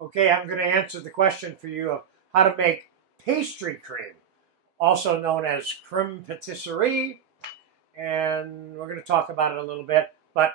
Okay, I'm going to answer the question for you of how to make pastry cream, also known as crème patisserie, and we're going to talk about it a little bit. But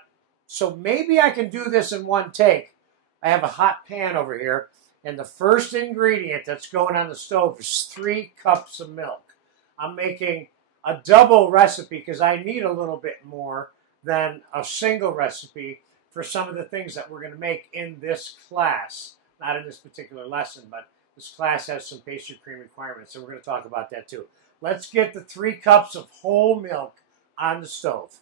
so maybe I can do this in one take. I have a hot pan over here, and the first ingredient that's going on the stove is 3 cups of milk. I'm making a double recipe because I need a little bit more than a single recipe for some of the things that we're going to make in this class. Not in this particular lesson, but this class has some pastry cream requirements, so we're going to talk about that too. Let's get the 3 cups of whole milk on the stove.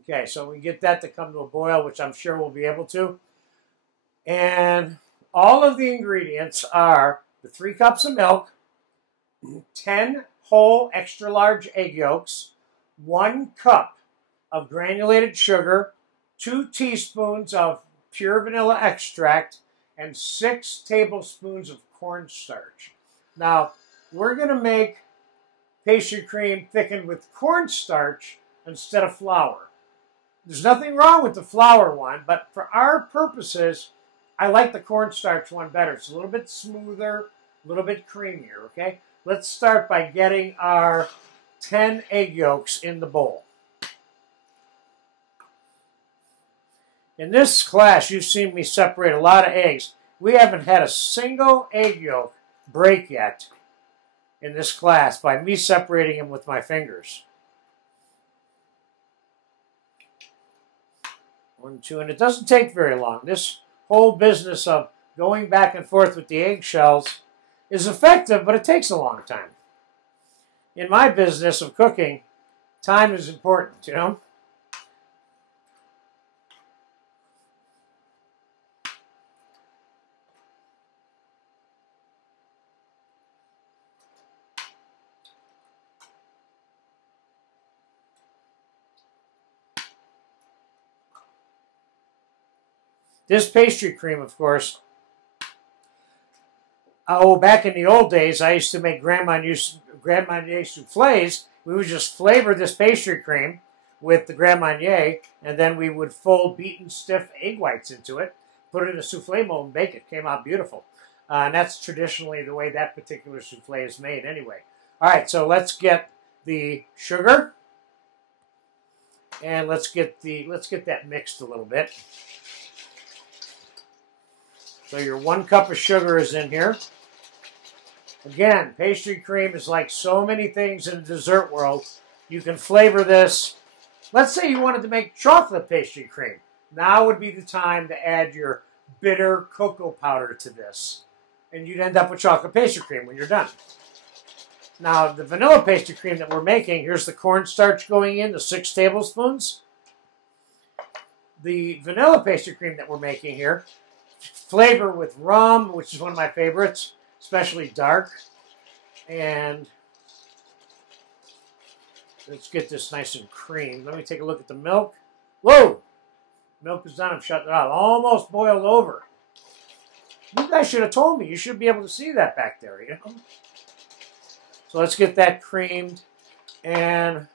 Okay, so we get that to come to a boil, which I'm sure we'll be able to. And all of the ingredients are the 3 cups of milk, 10 whole extra large egg yolks, 1 cup of granulated sugar, 2 teaspoons of pure vanilla extract, and 6 tablespoons of cornstarch. Now, we're going to make pastry cream thickened with cornstarch instead of flour. There's nothing wrong with the flour one, but for our purposes, I like the cornstarch one better. It's a little bit smoother, a little bit creamier, okay? Let's start by getting our 10 egg yolks in the bowl. In this class, you've seen me separate a lot of eggs. We haven't had a single egg yolk break yet in this class by me separating them with my fingers. 1, 2, and it doesn't take very long. This whole business of going back and forth with the eggshells is effective, but it takes a long time. In my business of cooking, time is important, you know? This pastry cream, of course, back in the old days, I used to make Grand Marnier soufflés. We would just flavor this pastry cream with the Grand Marnier, and then we would fold beaten stiff egg whites into it, put it in a soufflé mold, and bake it. Came out beautiful. And that's traditionally the way that particular soufflé is made anyway. All right, so let's get the sugar, and let's get that mixed a little bit. So your 1 cup of sugar is in here. Again, pastry cream is like so many things in the dessert world. You can flavor this. Let's say you wanted to make chocolate pastry cream. Now would be the time to add your bitter cocoa powder to this. And you'd end up with chocolate pastry cream when you're done. Now, the vanilla pastry cream that we're making, here's the cornstarch going in, the 6 tablespoons. The vanilla pastry cream that we're making here, flavor with rum, which is one of my favorites, especially dark. And let's get this nice and creamed. Let me take a look at the milk. Whoa! Milk is done. I'm shutting it off. Almost boiled over. You guys should have told me. You should be able to see that back there, you know? So let's get that creamed. And,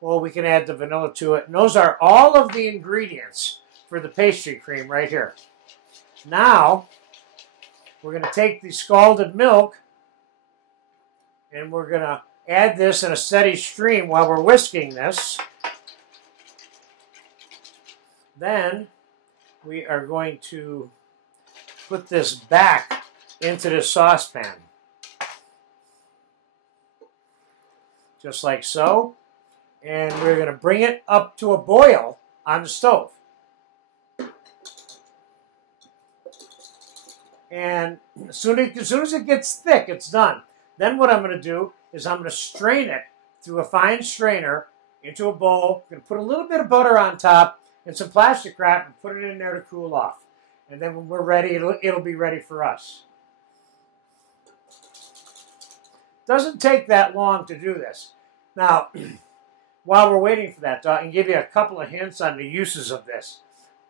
well, we can add the vanilla to it. And those are all of the ingredients for the pastry cream right here. Now, we're going to take the scalded milk and we're going to add this in a steady stream while we're whisking this. Then, we are going to put this back into the saucepan. Just like so. And we're going to bring it up to a boil on the stove. And as soon as it gets thick, it's done. Then what I'm going to do is I'm going to strain it through a fine strainer into a bowl. I'm going to put a little bit of butter on top and some plastic wrap and put it in there to cool off. And then when we're ready, it'll be ready for us. Doesn't take that long to do this. Now, while we're waiting for that, I can give you a couple of hints on the uses of this.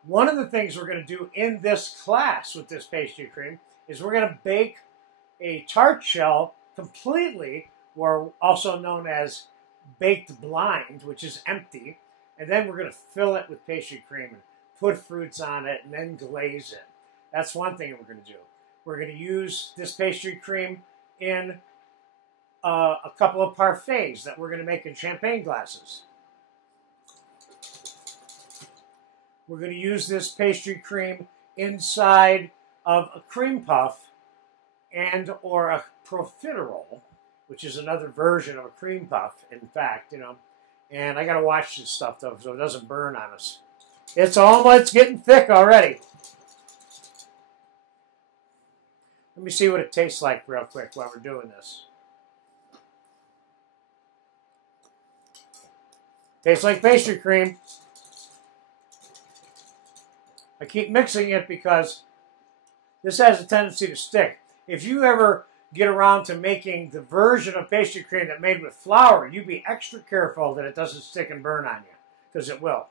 One of the things we're going to do in this class with this pastry cream is we're going to bake a tart shell completely, or also known as baked blind, which is empty, And then we're going to fill it with pastry cream and put fruits on it and then glaze it. That's one thing we're going to do. We're going to use this pastry cream in a couple of parfaits that we're going to make in champagne glasses. We're going to use this pastry cream inside of a cream puff and or a profiterole, which is another version of a cream puff, in fact, you know. And I got to watch this stuff, though, so it doesn't burn on us. It's almost getting thick already. Let me see what it tastes like real quick while we're doing this. Tastes like pastry cream. I keep mixing it because this has a tendency to stick. If you ever get around to making the version of pastry cream that made with flour, you be extra careful that it doesn't stick and burn on you, because it will.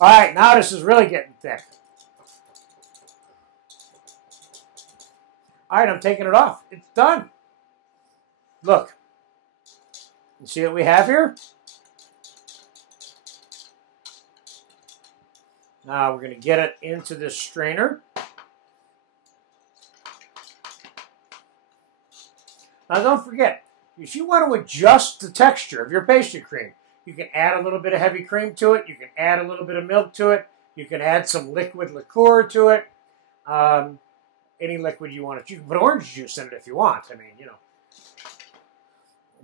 All right, now this is really getting thick. All right, I'm taking it off. It's done. Look. You see what we have here? Now we're going to get it into this strainer. Now don't forget, if you want to adjust the texture of your pastry cream, you can add a little bit of heavy cream to it. You can add a little bit of milk to it. You can add some liquid liqueur to it. Any liquid you want. You can put orange juice in it if you want. I mean, you know.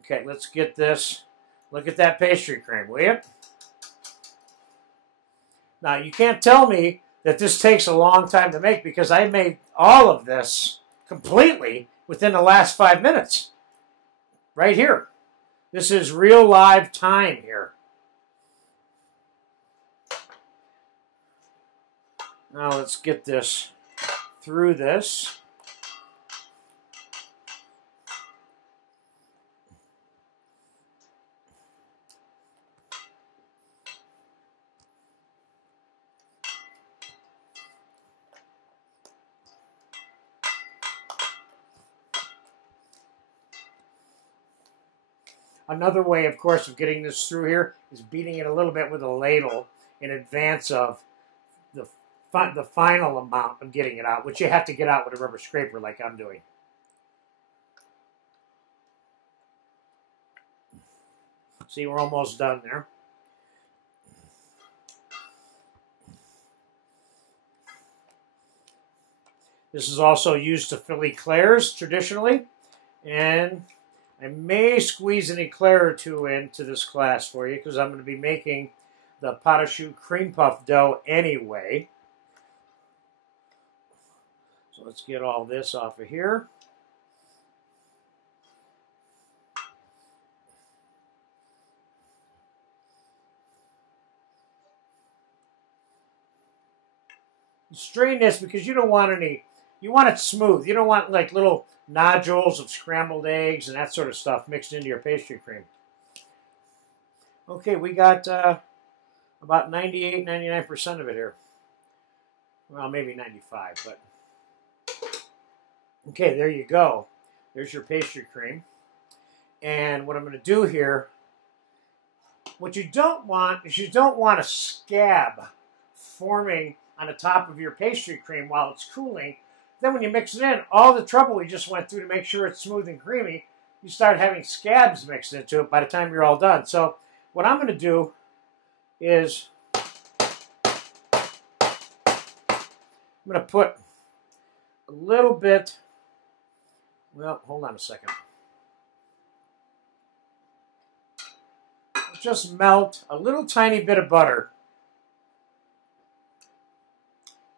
Okay, let's get this. Look at that pastry cream, will you? Now, you can't tell me that this takes a long time to make because I made all of this completely within the last 5 minutes. Right here. This is real live time here. Now, let's get this through this. Another way, of course, of getting this through here is beating it a little bit with a ladle in advance of the final amount of getting it out, which you have to get out with a rubber scraper like I'm doing. See, we're almost done there. This is also used to fill eclairs traditionally, and I may squeeze an eclair or two into this class for you because I'm going to be making the patisserie cream puff dough anyway. So let's get all this off of here. Strain this because you don't want any, you want it smooth. You don't want like little nodules of scrambled eggs and that sort of stuff mixed into your pastry cream. Okay, we got about 98, 99% of it here. Well, maybe 95, but okay, there you go. There's your pastry cream. And what I'm going to do here, what you don't want is you don't want a scab forming on the top of your pastry cream while it's cooling. Then when you mix it in, all the trouble we just went through to make sure it's smooth and creamy, you start having scabs mixed into it by the time you're all done. So what I'm going to do is I'm going to put a little bit, well, hold on a second. Just melt a little tiny bit of butter.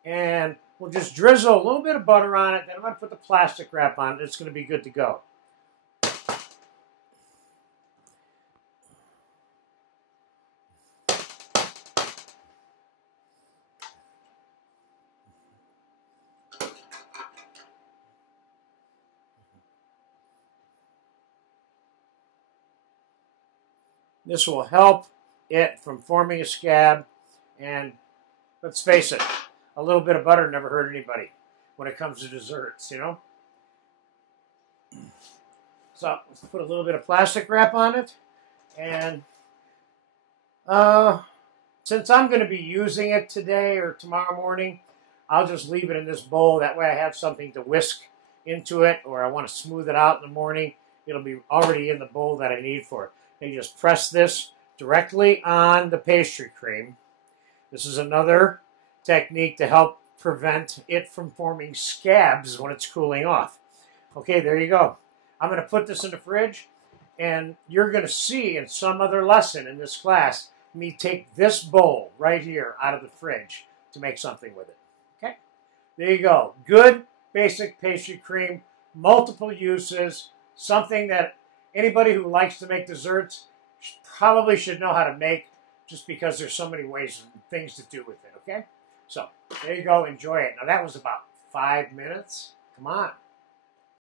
And we'll just drizzle a little bit of butter on it. Then I'm going to put the plastic wrap on it. It's going to be good to go. This will help it from forming a scab. And let's face it, a little bit of butter never hurt anybody when it comes to desserts, you know? So let's put a little bit of plastic wrap on it. And since I'm going to be using it today or tomorrow morning, I'll just leave it in this bowl. That way I have something to whisk into it, or I want to smooth it out in the morning. It'll be already in the bowl that I need for it. And you just press this directly on the pastry cream. This is another technique to help prevent it from forming scabs when it's cooling off. Okay, there you go. I'm going to put this in the fridge, and you're going to see in some other lesson in this class me take this bowl right here out of the fridge to make something with it. Okay, there you go. Good basic pastry cream, multiple uses, something that anybody who likes to make desserts probably should know how to make, just because there's so many ways and things to do with it, okay? So, there you go. Enjoy it. Now, that was about 5 minutes. Come on.